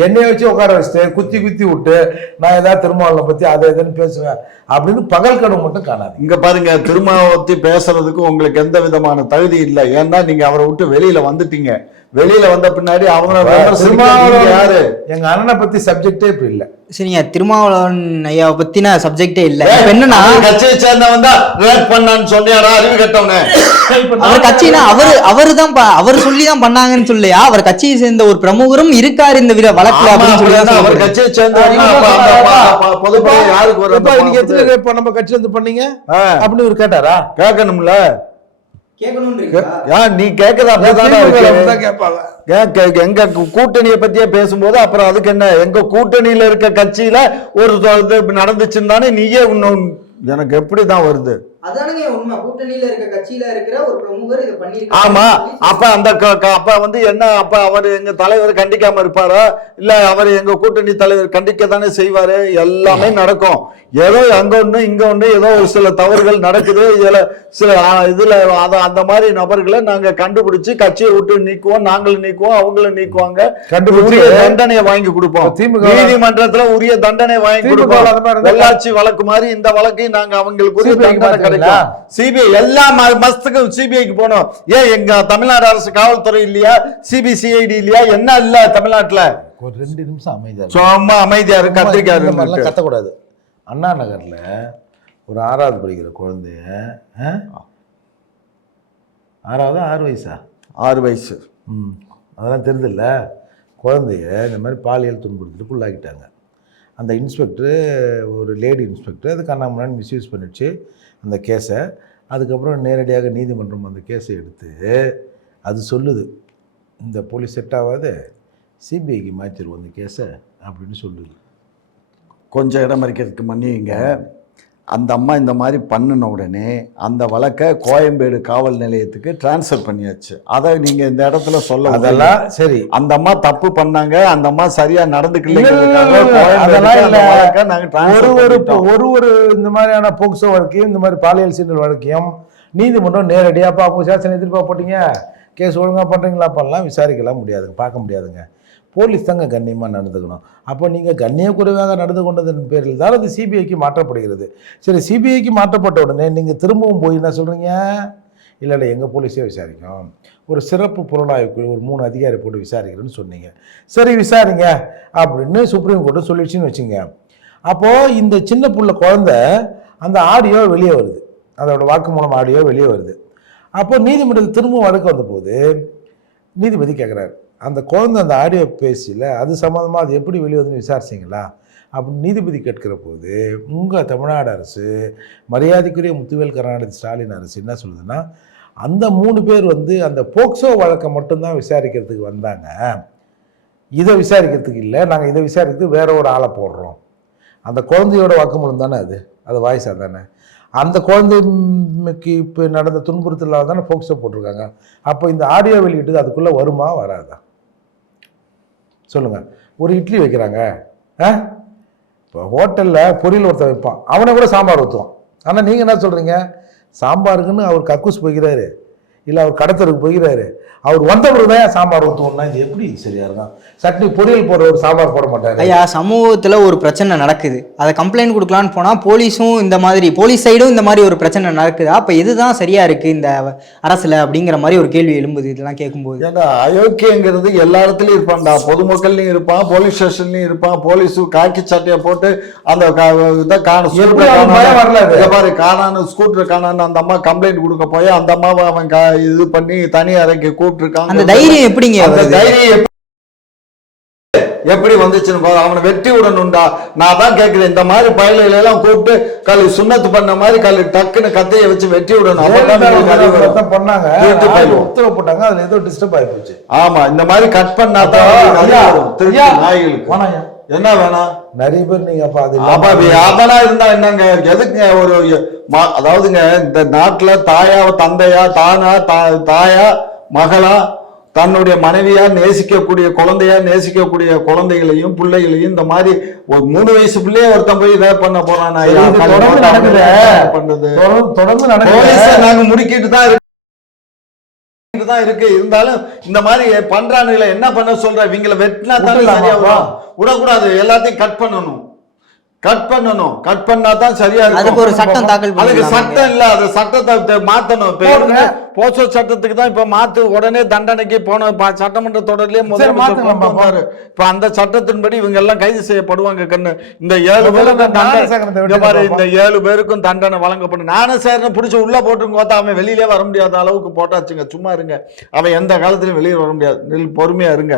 என்னைய வச்சு உட்கார வச்சுட்டு குத்தி விட்டு நான் ஏதாவது திருமாவளவனை பத்தி அதை எதுன்னு பேசுவேன் அப்படின்னு பகல் கனவு மட்டும் காணாது. இங்க பாருங்க, திருமாவளவனை பேசுறதுக்கு உங்களுக்கு எந்த விதமான தகுதி இல்லை. ஏன்னா நீங்க அவரை விட்டு வெளியில வந்துட்டீங்க. வெளியில வந்த பின்னாடி அவங்க திருமாவளவன் யாரு? எங்க அண்ணனை பத்தி சப்ஜெக்டே இப்ப இல்ல. சரிங்க, திருமாவளவன் ஐயாவை பத்தின சப்ஜெக்டே இல்ல. இப்ப என்னன்னா கட்சியை சேர்ந்தவன் தான் ரேப் பண்ணான்னு சொன்னியாரா? அறிவு கட்டவனே. அவர் கட்சினா அவர் சொல்லிதான் பண்ணாங்கன்னு சொல்லியா? அவர் கட்சியை சேர்ந்த ஒரு பிரமுகரும் இருக்காரு இந்த வழக்குல அப்படின்னு சொல்லி அவர் கட்சியை சேர்ந்தவன் பொதுப்பா யாருக்கு வரும்? இன்னைக்கு எத்தனை ரேப் நம்ம கட்சியில இருந்து பண்ணீங்க அப்படின்னு இவர் கேட்டாரா? கேட்கணும்ல. நீ எங்க கூட்டணியை பத்தியே பேசும்போது அப்புறம் அதுக்கு என்ன? எங்க கூட்டணியில இருக்க கட்சியில ஒரு இது நடந்துச்சுன்னு தானே நீயே எனக்கு எப்படிதான் வருது? ஆமா, அப்ப அந்த அப்ப வந்து என்ன? அப்ப அவர் எங்க தலைவர் கண்டிக்காம இருப்பாரா? இல்ல அவர் எங்க கூட்டணி தலைவர் கண்டிக்க தானே செய்வாரு. எல்லாமே நடக்கும். ஏதோ அங்க ஒண்ணு இங்க ஒண்ணு ஏதோ ஒரு சில தவறுகள் நடக்குது. சில இதுல அந்த மாதிரி நபர்களை நாங்க கண்டுபிடிச்சு கட்சியை விட்டு நீக்குவோம். நாங்களும் நீக்குவோம், அவங்களும் நீக்குவாங்க. கண்டுபிடிச்சு தண்டனையை வாங்கி கொடுப்போம். நீதிமன்றத்துல உரிய தண்டனை வாங்கி கொடுப்போம். வெள்ளாட்சி வழக்கு மாதிரி இந்த வழக்கையும் நாங்க அவங்களுக்கு உரிய தண்டனை கிடைக்கும். சிபிஐ எல்லா மஸ்துக்கும் சிபிஐக்கு போனோம். ஏன் எங்க தமிழ்நாடு அரசு காவல்துறை இல்லையா? சிபிசிஐடி இல்லையா? என்ன இல்ல தமிழ்நாட்டுல? ஒரு 2 நிமிஷம் அமைதியா சும்மா அமைதியா இருக்கு. கத்திரிக்காய் கத்தக்கூடாது. அண்ணா நகர்ல ஒரு 6வது படிக்கிற குழந்தைய 6 வயசா? 6 வயசு. அதெல்லாம் தெரியுதுல்ல. குழந்தைய இந்த மாதிரி பாலியல் துன்புறுத்திட்டு உள்ளாக்கிட்டாங்க. அந்த இன்ஸ்பெக்டரு, ஒரு லேடி இன்ஸ்பெக்டர், அது கண்ணாமண்ணான்னு மிஸ்யூஸ் பண்ணிடுச்சு அந்த கேஸை. அதுக்கப்புறம் நேரடியாக நீதிமன்றம் அந்த கேஸை எடுத்து அது சொல்லுது, இந்த போலீஸ் செட் ஆகாது, சிபிஐக்கு மாற்றிடுவோம் அந்த கேஸை அப்படின்னு சொல்லுது. கொஞ்சம் இடம் மறிக்கிறதுக்கு மன்னிங்க. அந்த அம்மா இந்த மாதிரி பண்ணின உடனே அந்த வழக்கை கோயம்பேடு காவல் நிலையத்துக்கு டிரான்ஸ்ஃபர் பண்ணியாச்சு. அதை நீங்க இந்த இடத்துல சொல்ல அதெல்லாம் சரி. அந்த அம்மா தப்பு பண்ணாங்க, அந்த அம்மா சரியா நடந்துக்கல. ஒரு இந்த மாதிரியான போக்சோ வழக்கையும் இந்த மாதிரி பாலியல் சீண்டல் வழக்கையும் நீதிமன்றம் நேரடியாக அவங்க சேஷன் எதிர்பார்க்க போட்டீங்க, கேஸ் ஒழுங்காக பண்ணுறீங்களா பண்ணலாம், விசாரிக்கலாம் முடியாதுங்க, பார்க்க முடியாதுங்க. போலீஸ் தாங்க கண்ணியமாக நடந்துக்கணும். அப்போ நீங்கள் கண்ணியக்குறைவாக நடந்து கொண்டதன் பேரில் தான் அது சிபிஐக்கு மாற்றப்படுகிறது. சரி, சிபிஐக்கு மாற்றப்பட்ட உடனே நீங்கள் திரும்பவும் போய் என்ன சொல்கிறீங்க? இல்லை எங்கள் போலீஸே விசாரிக்கும், ஒரு சிறப்பு புலனாய்வு ஒரு 3 அதிகாரி போட்டு விசாரிக்கிறேன்னு சொன்னீங்க. சரி விசாரிங்க அப்படின்னு சுப்ரீம் கோர்ட்டு சொல்லிடுச்சின்னு வச்சுங்க. அப்போது இந்த சின்ன புள்ள குழந்தை அந்த ஆடியோ வெளியே வருது, அதோட வாக்குமூலம் ஆடியோ வெளியே வருது. அப்போ நீதிமன்றத்தில் திரும்பவும் வழக்கு வந்தபோது நீதிபதி கேட்குறாரு, அந்த குழந்தை அந்த ஆடியோ பேசியில் அது சம்மந்தமாக அது எப்படி வெளியே வந்து விசாரிச்சிங்களா அப்படின்னு நீதிபதி கேட்கிற போது உங்கள் தமிழ்நாடு அரசு, மரியாதைக்குரிய முத்துவேல் கருணாநிதி ஸ்டாலின் அரசு என்ன சொல்லுதுன்னா, அந்த 3 பேர் வந்து அந்த போக்சோ வழக்கை மட்டும்தான் விசாரிக்கிறதுக்கு வந்தாங்க, இதை விசாரிக்கிறதுக்கு இல்லை, நாங்கள் இதை விசாரிக்கிறதுக்கு வேற ஒரு ஆளை போடுறோம். அந்த குழந்தையோட வாக்குமூலம் தானே அது வாய்ஸாக தானே, அந்த குழந்தைக்கு இப்போ நடந்த துன்புறுத்தலாக தானே போக்சோ போட்டிருக்காங்க. அப்போ இந்த ஆடியோ வெளியிட்டு அதுக்குள்ளே வருமா வராதா சொல்லுங்கள்? ஒரு இட்லி வைக்கிறாங்க, இப்போ ஹோட்டலில் பொரியல் ஒருத்தர் வைப்பான், அவனை கூட சாம்பார் ஊற்றுவான். ஆனால் நீங்கள் என்ன சொல்கிறீங்க? சாம்பாருக்குன்னு அவர் கக்கூஸ் போய்கிறாரு, இல்லை அவர் கடத்தருக்கு போய்கிறாரு, அவர் வந்த பிறகு தான் சாம்பார் ஊற்றுவோம்னா இது எப்படி சரியா இருக்கும்? சட்னி பொரியல் போடுற ஒரு சாம்பார் போட மாட்டாரு. ஐயா, சமூகத்தில் ஒரு பிரச்சனை நடக்குது, அதை கம்ப்ளைண்ட் கொடுக்கலான்னு போனால் போலீஸும் இந்த மாதிரி, போலீஸ் சைடும் இந்த மாதிரி ஒரு பிரச்சனை நடக்குது. அப்போ எதுதான் சரியா இருக்கு இந்த அரசுல அப்படிங்கிற மாதிரி ஒரு கேள்வி எழும்புது இதெல்லாம் கேட்கும்போது. ஏன்னா அயோக்கியங்கிறது எல்லா இடத்துலையும் இருப்பான்டா. பொதுமக்கள்லையும் இருப்பான், போலீஸ் ஸ்டேஷன்லையும் இருப்பான். போலீஸு காக்கி சட்டையை போட்டு அந்த இதை காணான்னு ஸ்கூட்டர் காணான்னு அந்த அம்மா கம்ப்ளைண்ட் கொடுக்க போய் அந்த அம்மாவை அவன் இது பண்ணி தனி அறைக்கு கூப்பிட்டுருக்காங்க. அந்த தைரியம் எப்படிங்க? தைரியம் எப்படி வந்துச்சுன்னு அவனை வெட்டி விடணும்டா. நான் தான் கேட்கிறேன், இந்த மாதிரி பயல்களை எல்லாம் கூப்பிட்டு கல் சுண்ணத்து பண்ண மாதிரி கல் டக்குன்னு கத்தையை வச்சு வெட்டி விடணும். பண்ணாங்க, உத்தரவு போட்டாங்க, அதுல ஏதோ டிஸ்டர்ப் ஆகி போச்சு. ஆமா, இந்த மாதிரி கட் பண்ணாதான் நாய்களுக்கு என்ன வேணாம். நிறைய பேர் நீங்க அதனா இருந்தா என்னங்க, எதுக்குங்க ஒரு அதாவதுங்க இந்த நாட்டுல தாயா தந்தையா தானா தாயா மகளா தன்னுடைய மனைவியா நேசிக்கக்கூடிய குழந்தையா நேசிக்கக்கூடிய குழந்தைகளையும் பிள்ளைகளையும் இந்த மாதிரி ஒரு 3 வயசு பிள்ளைய ஒருத்தன் போய் ரேப் பண்ண போறான். தொடர்ந்து நடக்குது. பண்றது தொடர்ந்து நடக்குது. போலீஸை நாங்க முடிக்கிட்டு தான் இருக்கு. இருந்தாலும் இந்த மாதிரி பண்றானுங்களே என்ன பண்ண சொல்ற? இவங்களை வெட்டினா தானே சரியா வரும். விடக்கூடாது, எல்லாத்தையும் கட் பண்ணணும். கட் பண்ணா தான் சரியா இருக்கும். அதுக்கு ஒரு சட்டம் தாக்கல் பண்ணி, அதுக்கு சட்டம் இல்ல, அது சட்டத்தை மாத்தணும். போசோ சட்டத்துக்கு தான் இப்ப மாத்து உடனே தண்டனைக்கு போன சட்டமன்ற தொடர்லயே முதல்ல இப்ப அந்த சட்டத்தின்படி இவங்க எல்லாம் கைது செய்யப்படுவாங்க. கண்ணு இந்த 7 பேருக்கும் இந்த 7 பேருக்கும் தண்டனை வழங்கப்படும். ஞானசேகரனை பிடிச்சி உள்ள போட்டுருங்க, அவன் வெளியிலே வர முடியாத அளவுக்கு போட்டாச்சுங்க. சும்மா இருங்க, அவன் எந்த காலத்திலயும் வெளியே வர முடியாது. பொறுமையா இருங்க.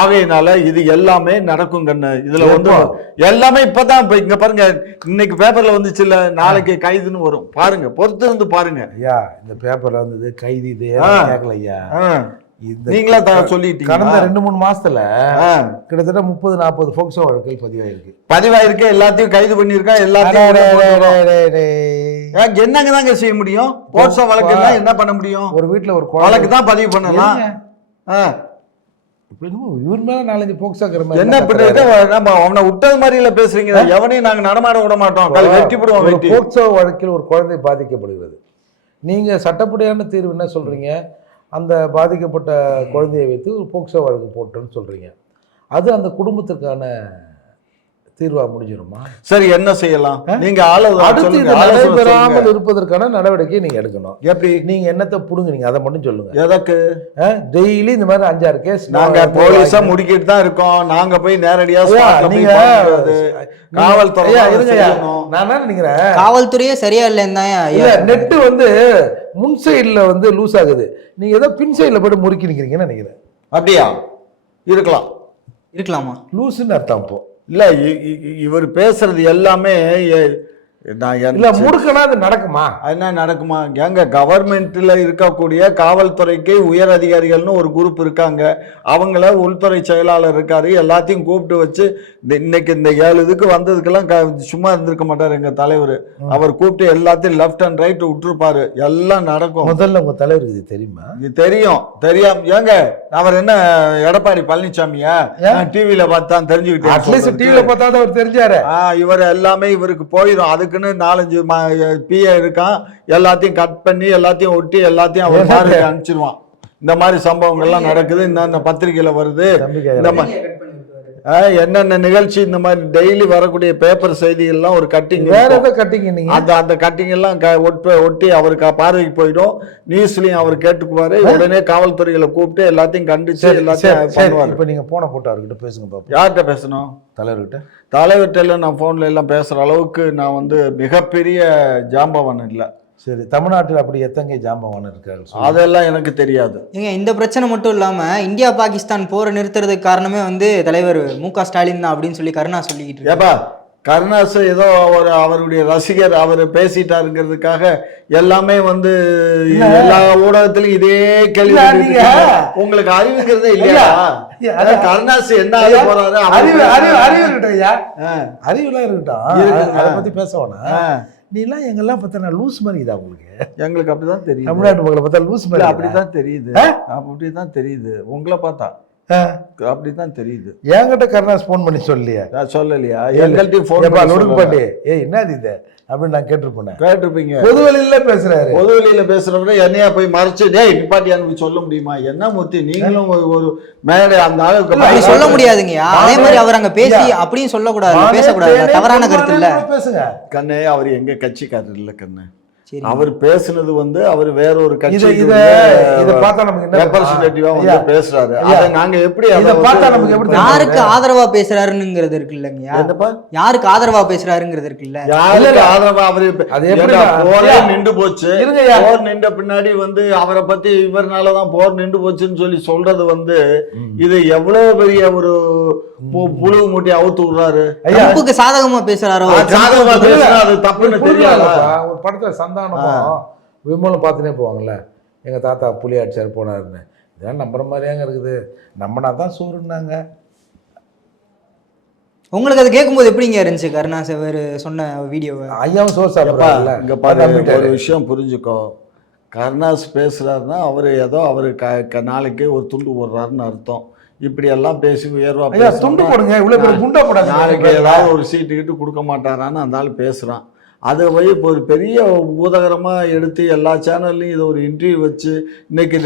ஆகையினால இது எல்லாமே நடக்கும் கண்ணு. இதுல வந்து எல்லாமே இப்பதான் இங்க பாருங்க, இன்னைக்கு பேப்பர்ல வந்துச்சு இல்ல, நாளைக்கு கைதுன்னு வரும். பாருங்க, பொறுத்து இருந்து பாருங்க. ஐயா இந்த பேப்பர்ல வந்தது கைது, இது கேட்கல ஐயா. நீங்களா சொல்லிட்டீங்க. கடந்த 2-3 மாசத்துல கிட்டத்தட்ட 30-40 போக்சோ வழக்குகள் பதிவாயிருக்கு. எல்லாத்தையும் கைது பண்ணிருக்கா. எல்லாத்தையும் என்னங்கதாங்க செய்ய முடியும்? போக்சோ வழக்கு என்ன பண்ண முடியும்? ஒரு வீட்டுல ஒரு வழக்கு தான் பதிவு பண்ணலாம். இவர் மேல 4-5 போக்சோ என்ன பண்ணிட்டு நம்ம அவனை விட்டது மாதிரி பேசுறீங்க. எவனையும் நாங்க நடமாட விட மாட்டோம், வெட்டி விடுவோம். போக்சோ வழக்கில் ஒரு குழந்தை பாதிக்கப்படுகிறது, நீங்க சட்டப்படியான தீர்வு என்ன சொல்றீங்க? அந்த பாதிக்கப்பட்ட குழந்தையை வைத்து ஒரு போக்சோ வழக்கு போட்டோன்னு சொல்றீங்க. அது அந்த குடும்பத்திற்கான தீர்வா முடிஞ்சிருமா? சரி, என்ன செய்யலாம்? நீங்க அடுத்து இது நடைபெறாமல் இருப்பதற்கான நடவடிக்கை நீங்க எடுக்கணும். எப்படி? நீங்க என்னத்தை புடுங்குறீங்க அதை மட்டும் சொல்லுங்க. எதற்கு? டெய்லி இந்த மாதிரி 5-6 கேஸ் நாங்க போலீஸா முடிக்கிட்டு தான் இருக்கோம். நாங்க போய் நேரடியா நீங்க காவல்துறை நான் என்ன நினைக்கிறேன், காவல்துறையே சரியா இல்லைன்னு. நெட்டு வந்து முன் சைடுல வந்து லூஸ் ஆகுது, நீங்க ஏதோ பின் சைடுல போட்டு முறுக்கி நிக்கிறீங்கன்னு நினைக்கிறேன். அப்படியா இருக்கலாமா? லூசுன்னு அர்த்தம். இப்போ இல்ல, இவர் பேசுறது எல்லாமே இல்ல முடுக்கனா அது நடக்குமா? என்ன நடக்குமா? எங்க கவர்மெண்ட்ல இருக்கக்கூடிய காவல்துறைக்கு உயர் அதிகாரிகள்னு ஒரு குரூப் இருக்காங்க. அவங்கள உள்துறை செயலாளர் இருக்காரு, எல்லாத்தையும் கூப்பிட்டு வச்சு இன்னைக்கு இந்த 7 இதுக்கு வந்ததுக்கெல்லாம் சும்மா இருந்திருக்க மாட்டாரு எங்க தலைவர். அவர் கூப்பிட்டு எல்லாத்தையும் லெஃப்ட் அண்ட் ரைட் விட்டுருப்பாரு, எல்லாம் நடக்கும். முதல்ல உங்க தலைவருக்கு இது தெரியுமா? இது தெரியாம ஏங்க அவர் என்ன எடப்பாடி பழனிசாமியா? டிவில பார்த்தா தெரிஞ்சுக்கிட்டேன். அட்லீஸ்ட் டிவில பார்த்தா அவர் தெரிஞ்சாரு. இவர் எல்லாமே இவருக்கு போயிடும். அதுக்குன்னு 4-5 பிஏ இருக்கான், எல்லாத்தையும் கட் பண்ணி எல்லாத்தையும் ஒட்டி எல்லாத்தையும் அவர் மாதிரி அனுப்பிச்சிருவான். இந்த மாதிரி சம்பவங்கள்லாம் நடக்குது, இந்த பத்திரிகையில வருது. இந்த மாதிரி என்னென்ன நிகழ்ச்சி, இந்த மாதிரி டெய்லி வரக்கூடிய பேப்பர் செய்திகள்லாம் ஒரு கட்டிங், அந்த கட்டிங் எல்லாம் ஒட்டி அவருக்கு பார்வைக்கு போயிடும். நியூஸ்லயும் அவர் கேட்டுக்குவாரு. உடனே காவல்துறைகளை கூப்பிட்டு எல்லாத்தையும் கண்டிச்சு எல்லாத்தையும் பண்ணுவாரு. இப்ப நீங்க போன போட்டு அவர்கிட்ட பேசுங்க பாப்போம். யார்கிட்ட பேசணும்? தலைவர்கிட்ட எல்லாம் நான் போன்ல எல்லாம் பேசுற அளவுக்கு நான் வந்து மிகப்பெரிய ஜாம்பவான் இல்லை. சரி, தமிழ்நாட்டில் அப்படி எத்தனை ஜாம்பவான் இருக்காரு? அதெல்லாம் எனக்கு தெரியாது. ஏங்க இந்த பிரச்சனை மட்டும் இல்லாம இந்தியா பாகிஸ்தான் போரை நிறுத்துறதுக்கு காரணமே வந்து தலைவர் மு.க. ஸ்டாலின் தான் அப்படின்னு சொல்லி கருணா சொல்லிக்கிட்டு ஏப்பா, கருணாஸ் ஏதோ அவருடைய ரசிகர், அவர் பேசிட்டாருங்கிறதுக்காக எல்லாமே வந்து எல்லா ஊடகத்திலும் இதே கேள்வி. உங்களுக்கு அறிவுங்கிறதே இல்லையா? கருணாஸ் என்ன ஆக போறாரு? அறிவு இருக்கட்டும், அதை பத்தி பேச வேணாம். நீலாம் எங்கெல்லாம் பார்த்தா லூஸ் மாதிரி இதா உங்களுக்கு? எங்களுக்கு அப்படிதான் தெரியும். தமிழ்நாட்டு மக்களை பார்த்தா லூஸ் மாதிரி அப்படிதான் தெரியுது. அப்படிதான் தெரியுது. உங்களை பார்த்தா அப்படிதான் தெரியுது. என்கிட்ட கருணாஸ் போன் பண்ணி சொல்லலையா? சொல்லலையா? எங்கள்கிட்ட போன் பண்ணி என்னது இது அப்படின்னு நான் கேட்டிருப்பீங்க. பொதுவெளியில பேசுறவரை என்னையா போய் மறைச்சு நிப்பாட்டியான்னு சொல்ல முடியுமா? என்ன மூர்த்தி, நீங்களும் ஒரு மேடை அந்த அளவுக்கு சொல்ல முடியாதுங்க. அதே மாதிரி அவர் அங்க பேசி அப்படியும் சொல்லக்கூடாது, பேசக்கூடாது, தவறான கருத்து இல்ல. பேசுங்க கண்ணே, அவர் எங்க கட்சிக்காரர் இல்ல கண்ணு. அவர் பேசுனது வந்து அவர் வேற ஒரு கட்சி பேசுறாரு. நாங்க எப்படி யாருக்கு ஆதரவா பேசுறாருங்கிறது இருக்கு இல்லைங்க? யாருக்கு ஆதரவா பேசுறாருங்கிறது இருக்கு இல்ல? யாருக்கு ஆதரவா? அவரு போரே நின்று போச்சு. போர் நின்ற பின்னாடி வந்து அவரை பத்தி இவர்னாலதான் போர் நின்று போச்சுன்னு சொல்லி சொல்றது வந்து இது எவ்வளவு பெரிய ஒரு புழு மூட்டி அவுத்து விடுறாரு. ட்ரம்புக்கு சாதகமா பேசுறாரோ? சாதகமா பேசுறாரு, தப்புன்னு தெரியாது. ஒரு படத்துல சந்தானமும் விமலும் பார்த்துனே போவாங்கல்ல, எங்க தாத்தா புலி அடிச்சார் போனாருன்னு. இதெல்லாம் நம்புற மாதிரியாங்க இருக்குது. நம்பினா தான் சூருன்னாங்க. உங்களுக்கு அது கேட்கும்போது எப்படிங்க இருந்துச்சு? கருணாஸ் சொன்ன வீடியோவை ஐயாவும் சோறு சாப்பிடுறாங்கல்ல. இங்க பாருங்க, ஒரு விஷயம் புரிஞ்சுக்கோ. கருணாஸ் பேசுறாருன்னா அவர் ஏதோ அவர் நாளைக்கு ஒரு துண்டு போடுறாருன்னு அர்த்தம். இப்படி எல்லாம் பேசி உயர்வா ஐயா துண்டு போடுங்க, இவ்வளவு பேர் குண்டா நாளைக்கு போடாது. ஏதாவது ஒரு சீட்டு கிட்டு கொடுக்க மாட்டாரான்னு அந்த ஆள் பேசுறான். அதை போய் இப்போ ஒரு பெரிய பூதகரமா எடுத்து எல்லா சேனல்லையும் இதை ஒரு இன்டர்வியூ வச்சு இன்னைக்கு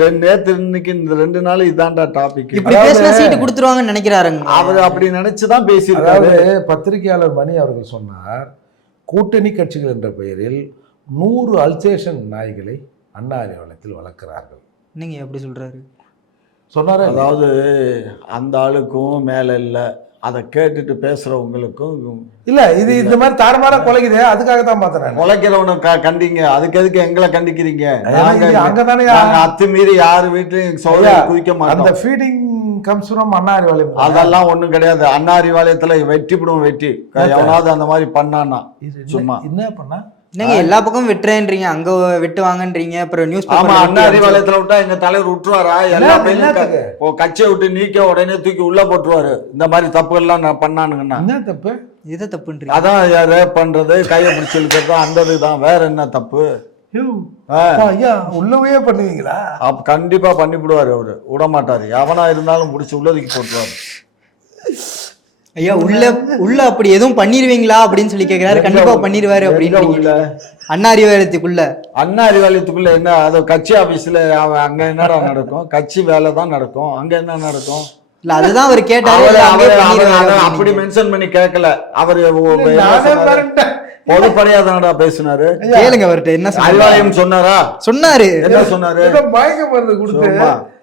இன்னைக்கு இந்த 2 நாள் இதான்டா டாபிக். இப்படி பேசினா சீட்டு கொடுத்துருவாங்கன்னு நினைக்கிறாருங்க. அவர் அப்படி நினைச்சுதான் பேசியிருக்காரு. அதாவது பத்திரிகையாளர் மணி அவர்கள் சொன்னார், கூட்டணி கட்சிகள் என்ற பெயரில் 100 அல்சேஷன் நாய்களை அண்ணா அறிவாலயத்தில் வளர்க்கிறார்கள். நீங்க எப்படி சொல்றாரு சொன்னாரு. அதாவது அந்த ஆளுக்கும் மேல இல்ல, அதை கேட்டுட்டு பேசுறவங்களுக்கும் இல்ல இது இந்த மாதிரி தாறுமாறா கொலைக்குது, அதுக்காக தான் பார்த்தேன். முளைக்கிறவனை கண்டிங்க, அதுக்கு எதுக்கு எங்களை கண்டிக்கிறீங்க? அங்கதானே நாங்க அத்துமீறி யாரு வீட்லயும் சோழ குதிக்க அந்த மாட்டோம். ஃபீடிங் கம்ஸ் ஃப்ரம் அண்ணா அறிவாலயம். அதெல்லாம் ஒண்ணும் கிடையாது. அண்ணா அறிவாலயத்துல வெட்டிவிடுவோம், வெட்டி எவனாவது அந்த மாதிரி பண்ணானா சும்மா என்ன பண்ணா நீங்க எல்லா பக்கமும் வெட்டுறேன்றீங்க, அங்க வெட்டுவாங்கன்றீங்க, அப்புறம் நியூஸ் ஆமா அண்ணா அறிவாலயத்துல விட்டா எங்க தலைவர் விட்டுருவாரா? எல்லா பையனும் கட்சியை விட்டு நீக்க உடனே தூக்கி உள்ள போட்டுருவாரு. இந்த மாதிரி தப்பு எல்லாம் நான் பண்ணானுங்கன்னா என்ன தப்பு? எதை தப்புன்றீங்க? அதான் ரேப் பண்றது, கையை பிடிச்சி இழுக்கிறது, அந்த இதுதான். வேற என்ன தப்பு? ஐயா உள்ளவே பண்ணுவீங்களா? கண்டிப்பா பண்ணிவிடுவாரு. அவரு விட மாட்டாரு. எவனா இருந்தாலும் முடிச்சு உள்ளதுக்கு போட்டுருவாரு. ஐயா உள்ள அப்படி எதுவும் பண்ணிடுவீங்களா அப்படின்னு சொல்லி கேட்கிறாரு. கண்டிப்பா பண்ணிடுவாரு அப்படின்னு. அண்ணா அறிவாலயத்துக்குள்ள அண்ணா அறிவாலயத்துக்குள்ள என்ன? அது கட்சி ஆபீஸ்ல அங்க என்னடா நடக்கும்? கட்சி வேலை தான் நடக்கும். அங்க என்ன நடக்கும்? இல்ல அதுதான் அவர் கேட்டாரு. அப்படி மென்ஷன் பண்ணி கேட்கல. அவரு பொதுப்படையாதானடா பேசினாரு. கேளுங்க அவர்கிட்ட என்ன அறிவாலயம் சொன்னாரா? சொன்னாரு. என்ன சொன்னாரு? மயக்க மருந்து கொடுத்து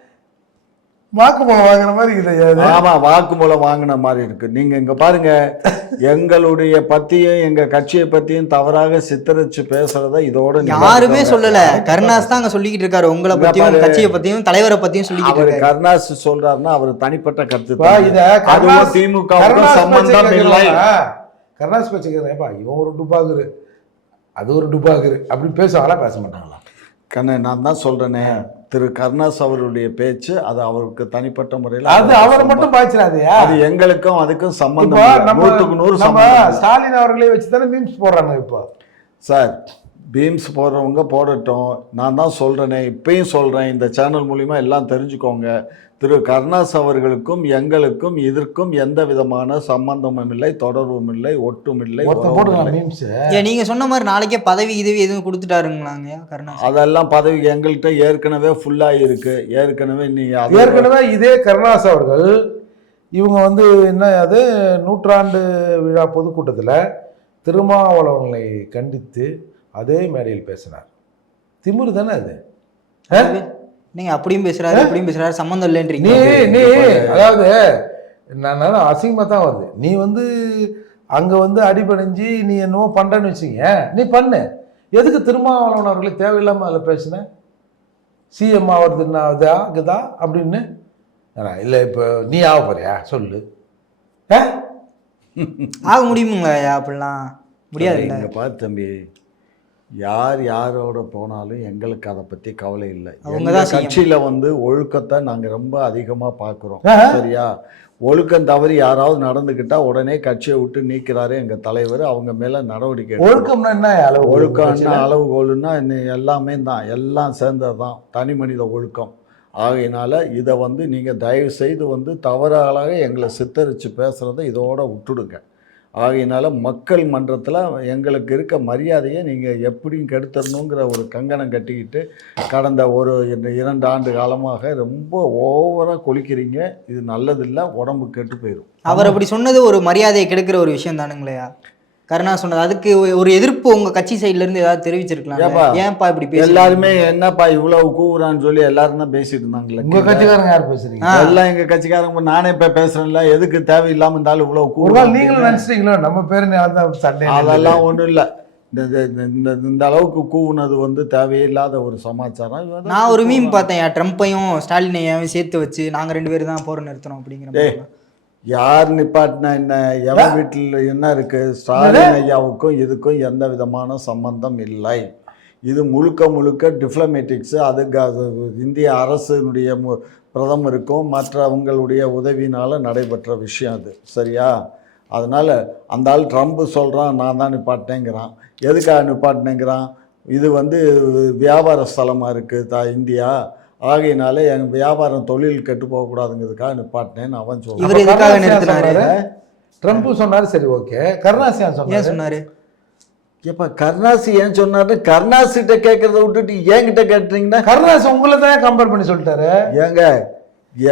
வாக்குமூலம் வாங்கின மாதிரி இருக்குது. ஆமா வாக்குமூலம் வாங்கின மாதிரி இருக்கு. நீங்க இங்க பாருங்க, எங்களுடைய பத்தியும் எங்க கட்சியை பத்தியும் தவறாக சித்தரிச்சு பேசுறத இதோட யாருமே சொல்லல. கருணாஸ் தான் அங்க சொல்லிக்கிட்டு இருக்காரு. உங்களை பத்தியும் கட்சியை பத்தியும் தலைவரை பத்தியும் சொல்லிக்கிட்டு இருக்காரு. கருணாஸ் சொல்றாருன்னா அவர் தனிப்பட்ட கருத்து. திமுக சம்பந்தம் இல்லை. கருணாஸ் பேச்சுக்கிறேன்ப்பா, இவன் ஒரு டுபாகுரு, அது ஒரு டுபாகுரு அப்படின்னு பேசுவாங்களா? பேச மாட்டாங்களா? நான் தான் சொல்றேனே, திரு கருணாஸ் அவருடைய பேச்சு அது அவருக்கு தனிப்பட்ட முறையில் அது அவரை மட்டும் பாய்ச்சிடாதயா? அது எங்களுக்கும் அதுக்கும் சம்பந்தம். 100% சம்பந்தம். ஸ்டாலின் அவர்களே வச்சுதானே மீம்ஸ் போடுறாங்க. இப்போ சார் பீம்ஸ் போடுறவங்க போடட்டும். நான் தான் சொல்றேனே, இப்பயும் சொல்றேன், இந்த சேனல் மூலியமா எல்லாம் தெரிஞ்சுக்கோங்க. திரு கருணாஸ் அவர்களுக்கும் எங்களுக்கும் இதற்கும் எந்த விதமான சம்பந்தமும் இல்லை, தொடர்பும் இல்லை, ஒட்டும் இல்லை. நீங்க சொன்ன மாதிரி நாளைக்கே பதவி இதுவே எதுவும் கொடுத்துட்டாருங்களாங்க கருணாஸ்? அதெல்லாம் பதவி எங்கள்கிட்ட ஏற்கனவே ஃபுல்லா இருக்கு. ஏற்கனவே இதே கருணாஸ் அவர்கள் இவங்க வந்து என்ன, அது 100ஆண்டு விழா பொதுக்கூட்டத்தில் திருமாவளவனை கண்டித்து அதே மேடையில் பேசினார். திமிரு தானே அது? நீங்க அப்படியும் பேசுறாரு அப்படியும் பேசுறாரு, சம்மந்தம் இல்லைன்றீங்க. நீ அதாவது நான் அசிங்கமா தான் வருது. நீ வந்து அங்க வந்து அடிபடைஞ்சு நீ என்னவோ பண்றேன்னு வச்சுங்க, நீ பண்ணு. எதுக்கு திருமாவளவன் அவர்களே தேவையில்லாம அதில் பேசுன? சிஎம் ஆகுறதுன்னா அதுதா அப்படின்னு இல்லை. இப்போ நீ ஆக போறியா சொல்லு? ஆக முடியுமுங்களா? அப்படிலாம் முடியாது. இங்க பாரு தம்பி, யார் யாரோட போனாலும் எங்களுக்கு அதை பத்தி கவலை இல்லை. கட்சியில வந்து ஒழுக்கத்தை நாங்க ரொம்ப அதிகமா பாக்குறோம். சரியா? ஒழுக்கம் தவறி யாராவது நடந்துக்கிட்டா உடனே கட்சியை விட்டு நீக்கிறாரு எங்க தலைவர். அவங்க மேல நடவடிக்கை. ஒழுக்கம்னா என்ன? ஒழுக்கம்னா அளவுகோலுன்னா எல்லாமே தான், எல்லாம் சேர்ந்ததுதான் தனி மனித ஒழுக்கம். ஆகையினால இதை வந்து நீங்க தயவு செய்து வந்து தவறாக எங்களை சித்தரிச்சு பேசுறதை இதோட விட்டுடுங்க. ஆகையினால மக்கள் மன்றத்தில் எங்களுக்கு இருக்க மரியாதையை நீங்கள் எப்படியும் கெடுத்துடணுங்கிற ஒரு கங்கணம் கட்டிக்கிட்டு கடந்த ஒரு 2 ஆண்டு காலமாக ரொம்ப ஓவராக கொலிக்கிறீங்க. இது நல்லதில்லை, உடம்பு கெட்டு போயிடும். அவர் அப்படி சொன்னது ஒரு மரியாதையை கெடுக்கிற ஒரு விஷயம் தானுங்களையா கருணா சொன்னது? அதுக்கு ஒரு எதிர்ப்பு உங்க கட்சி சைட்ல இருந்து ஏதாவது தெரிவிச்சிருக்கலாம். ஏன்ப்பா இப்படி பேச? எல்லாருமே என்னப்பா இவ்வளவு கூவுறான்னு சொல்லி எல்லாரும் தான் பேசிட்டு இருந்தாங்களே. உங்க கட்சிக்காரங்க யார் பேசுறீங்க? எல்லாம் எங்க கட்சிக்காரங்க. நானே இப்ப பேசுறேன்ல, எதுக்கு தேவையில்லாம இருந்தாலும் இவ்வளவு கூவுறா? நீங்களும் நினைச்சிட்டீங்களோ நம்ம பேரு சண்டை? அதெல்லாம் ஒண்ணும் இல்ல. இந்த அளவுக்கு கூவுனது வந்து தேவையில்லாத ஒரு சமாச்சாரம். நான் ஒரு மீம் பார்த்தேன், ட்ரம்ப்பையும் ஸ்டாலினையும் சேர்த்து வச்சு நாங்க 2 பேரும் தான் போற நிறுத்தணும் அப்படிங்கிற. யார் நிப்பாட்டினா என்ன? எவன் வீட்டில் என்ன இருக்கு? ஸ்டாலின் ஐயாவுக்கும் இதுக்கும் எந்த விதமான சம்பந்தம் இல்லை. இது முழுக்க முழுக்க டிப்ளமேட்டிக்ஸு. அது இந்திய அரசினுடைய பிரதமருக்கும் மற்றவங்களுடைய உதவினால் நடைபெற்ற விஷயம் அது. சரியா? அதனால் அந்த ஆள் ட்ரம்ப் சொல்கிறான் நான் தான் நிப்பாட்டினேங்கிறான். எதுக்காக நிப்பாட்டினேங்கிறான்? இது வந்து வியாபார ஸ்தலமா இருக்கு இந்தியா, ஆகையினால என் வியாபாரம் தொழில் கெட்டு போகக்கூடாதுங்கிறதுக்காக நிப்பாட்டினேன்னு அவன் இவர் சொல்றான். எதுக்காக நிறுத்தினாரு? ட்ரம்ப் சொன்னாரு, சரி ஓகே. கருணாநிதி ஏன் சொன்னாரு. சொன்னாரு? எப்ப கருணாசி ஏன் சொன்னாரு? கருணாசிட்ட கேட்கறத விட்டுட்டு என்கிட்ட கேட்டீங்கன்னா, கருணாநிதி உங்களை தான் கம்பேர் பண்ணி சொல்லிட்டாரு.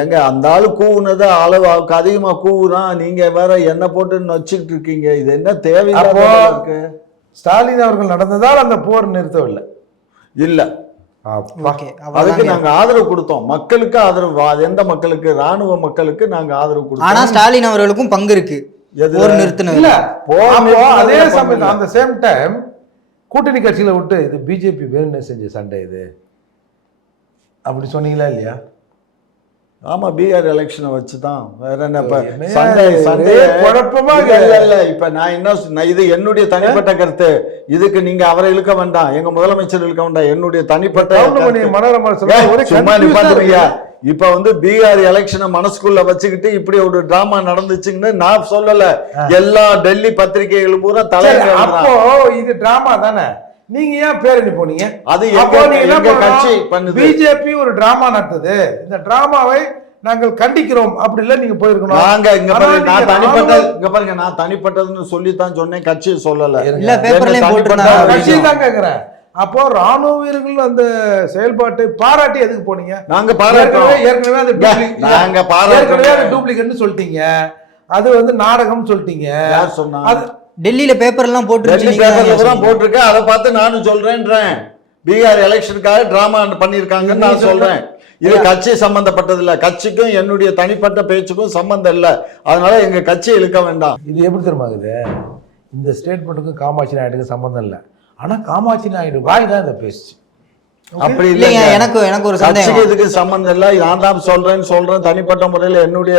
ஏங்க அந்த ஆளு கூவுனது அளவுக்கு அதிகமா கூவுறான், நீங்க வேற என்ன போட்டு நச்சுக்கிட்டு இருக்கீங்க. இது என்ன தேவையில்லாத இருக்கு? ஸ்டாலின் அவர்கள் நடந்ததால் அந்த போர் நிறுத்தவில்லை இல்ல. ஓகே, அதுக்கு நாங்க ஆதரவு கொடுத்தோம். மக்களுக்கு ஆதரவு, எந்த மக்களுக்கு? ராணுவ மக்களுக்கு நாங்க ஆதரவு கொடுத்தோம். ஆனா ஸ்டாலின் அவர்களுக்கும் பங்கு இருக்கு போர் நிறுத்தினது. இல்ல, அதே சமயம் அந்த சேம் டைம் கூட்டணி கட்சியில விட்டு இது பிஜேபி வேணும்னு செஞ்ச சண்டை இது அப்படி சொன்னீங்களா இல்லையா? ஆமா, பீகார் எலெக்ஷனை வச்சுதான். வேற என்ன இப்ப என்னையா சண்டை இது? சண்டை குழப்பமா இல்ல. இப்ப நான் என்ன, இது என்னுடைய தனிப்பட்ட கருத்து. இதுக்கு நீங்க அவரை இழுக்க வேண்டாம், எங்க முதலமைச்சர் இழுக்க வேண்டாம். என்னுடைய தனிப்பட்ட மனோரமா சும்மா நிப்பாட்டுறியா? இப்ப வந்து பீகார் எலெக்ஷனை மனசுக்குள்ள வச்சுக்கிட்டு இப்படி ஒரு டிராமா நடந்துச்சுன்னு நான் சொல்லல. எல்லா டெல்லி பத்திரிகைகளும் பூரா தலைவர். அப்போ இது டிராமா தானே, நீங்க ஏன் பேரணி போனீங்க? அது எங்க கட்சி பண்ணுது. பிஜேபி ஒரு டிராமா நடத்துது, இந்த டிராமாவை நாங்கள் கண்டிக்கிறோம். அப்படி இல்ல நீங்க போயிருக்கணும். நாங்க இங்க பாருங்க, நான் தனிப்பட்டது, இங்க பாருங்க, நான் தனிப்பட்டதுன்னு சொல்லித்தான் சொன்னேன், கட்சியை சொல்லல. இல்ல, பேப்பர்லயும் போட்டுருந்தாங்க. கட்சி தான் கேக்குறேன். அப்போ ராணுவ வீரர்கள் அந்த செயல்பாட்டை பாராட்டி எதுக்கு போனீங்க? நாங்க பாராட்டுறோம். ஏற்கனவே அது டூப்ளிகேட்னு சொல்லிட்டீங்க, அது வந்து நாடகம் சொல்லிட்டீங்க. யார் சொன்னா? டெல்லியில பேப்பர் எல்லாம் போட்டிருக்கேன், அதை பார்த்து நானும் சொல்றேன்றேன். பீகார் எலெக்ஷனுக்காக டிராமா பண்ணிருக்காங்கன்னு நான் சொல்றேன். இது கட்சி சம்பந்தப்பட்டது இல்ல, கட்சிக்கும் என்னுடைய தனிப்பட்ட பேச்சுக்கும் சம்பந்தம் இல்ல. அதனால எங்க கட்சியை இழுக்க வேண்டாம். இது எப்படி தெரியுமாகுது? இந்த ஸ்டேட்மெண்ட்டுக்கும் காமாட்சி நாயுடுக்கும் சம்பந்தம் இல்லை, ஆனா காமாட்சி நாயுடு வாய் தான் இதை பேசுச்சு. அப்படி இல்லைங்க, எனக்கு ஒரு சந்தேகம். இதுக்கு சம்பந்தம் இல்ல, நான் தான் சொல்றேன் தனிப்பட்ட முறையில என்னுடைய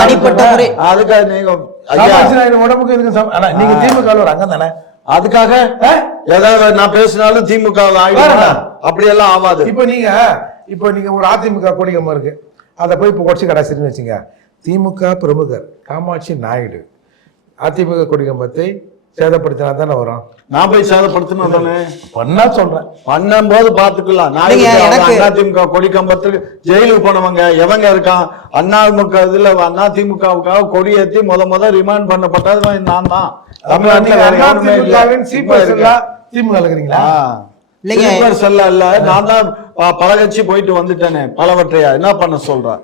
தனிப்பட்ட முறை. அதுக்காக நீங்க காமாட்சி நாயுடு உடம்புக்கு இதுக்கு நீங்க திமுக ஒரு அங்கம் தானே, அதுக்காக ஏதாவது நான் பேசினாலும் திமுக அப்படி எல்லாம் ஆகாது. இப்போ நீங்க ஒரு அதிமுக கொடிகம்பம் இருக்கு, அதை போய் இப்போ உடச்சு கடைசின்னு வச்சுங்க. திமுக பிரமுகர் காமாட்சி நாயுடு அதிமுக கொடிகம்பத்தை சேதப்படுத்தினா தானே வரும். நான் போய் சேதப்படுத்தணும் தானே பண்ணா சொல்றேன், பண்ணும் போது பாத்துக்கலாம். அதிமுக கொடிக்கம்பத்துக்கு ஜெயிலுக்கு போனவங்க எவங்க இருக்கான்? அதிமுக இதுல அதிமுகவுக்காக கொடியேற்றி முத ரிமாண்ட் பண்ணப்பட்டது நான் தான். திமுக இருக்கிறீங்களா? இல்ல, நான் தான் பல கட்சி போயிட்டு வந்துட்டேனே, பலவற்றையா என்ன பண்ண சொல்றேன்.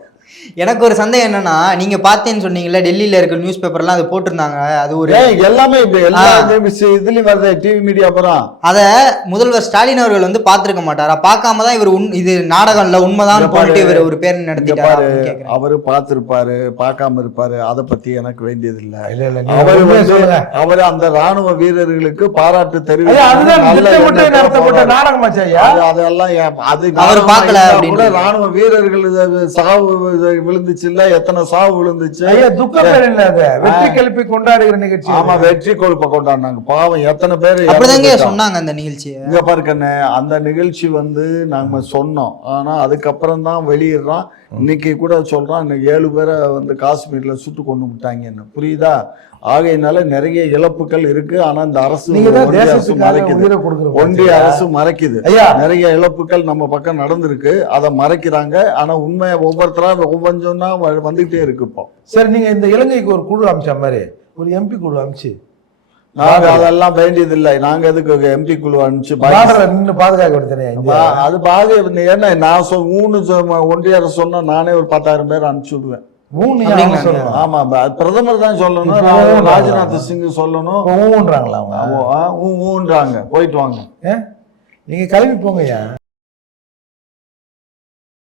எனக்கு ஒரு சந்தேகம் என்னன்னா, நீங்க பார்த்தேன்னு சொன்னீங்கல்ல, டெல்லியில இருக்க நியூஸ் பேப்பர்லாம் அது போட்டிருந்தாங்க. அது ஒரு எல்லாமே இதுலயும் வருது, டிவி மீடியா போறான். அத முதல்வர் ஸ்டாலின் அவர்கள் வந்து பாத்துருக்க மாட்டாரா? பார்க்காம தான் இவர் இது நாடகம் இல்ல உண்மைதான் போட்டு இவர் ஒரு பேர் நடத்திட்டாரு. அவரு பார்த்திருப்பாரு, பார்க்காம இருப்பாரு, அதை பத்தி எனக்கு வேண்டியது இல்ல. அவரு அந்த ராணுவ வீரர்களுக்கு பாராட்டு தெரிவித்து ராணுவ வீரர்கள் சாவு விழுந்துச்சு இல்ல, எத்தனை சாவு விழுந்துச்சு. வெற்றி கெழுப்பி கொண்டாடுகிற நிகழ்ச்சி. ஆமா, வெற்றி கொழுப்ப கொண்டாடினாங்க. பாவம் எத்தனை பேர் அப்படிதாங்க சொன்னாங்க அந்த நிகழ்ச்சி. இங்க பாருக்கண்ணே, அந்த நிகழ்ச்சி வந்து நாங்க சொன்னோம், ஆனா அதுக்கப்புறம் தான் வெளியிடுறான். இன்னைக்கு கூட சொல்றான், இன்னைக்கு 7 பேரை வந்து காஷ்மீர்ல சுட்டு கொண்டு விட்டாங்கன்னு. புரியுதா? ஆகையினால நிறைய இழப்புகள் இருக்கு. ஆனா இந்த அரசு ஒன்றிய அரசு மறைக்குது. நிறைய இழப்புகள் நம்ம பக்கம் நடந்திருக்கு, அதை மறைக்கிறாங்க. ஆனா உண்மையை ஒவ்வொருத்தரா ஒவ்வொன்றா வந்துகிட்டே இருக்கு. இப்போ சரி, நீங்க இந்த இலங்கைக்கு ஒரு குழு அமைச்ச மாதிரி ஒரு எம்பி குழு அமைச்சு, நாங்க அதெல்லாம் வேண்டியது இல்லை. நாங்க எதுக்கு எம்பி குழு அனுப்பிச்சு பாதுகாக்க? அது பாதுகாப்பு என்ன, நான் ஒன்றிய அரசு சொன்னா நானே ஒரு 10,000 பேர் அனுப்பிச்சு விடுவேன். ஆமா, பிரதமர் தான் சொல்லணும், ராஜ்நாத் சிங் சொல்லணும். ஊன்றாங்களா அவங்க? ஊன்றாங்க. போயிட்டு வாங்க, நீங்க கிளம்பி போங்கய்யா.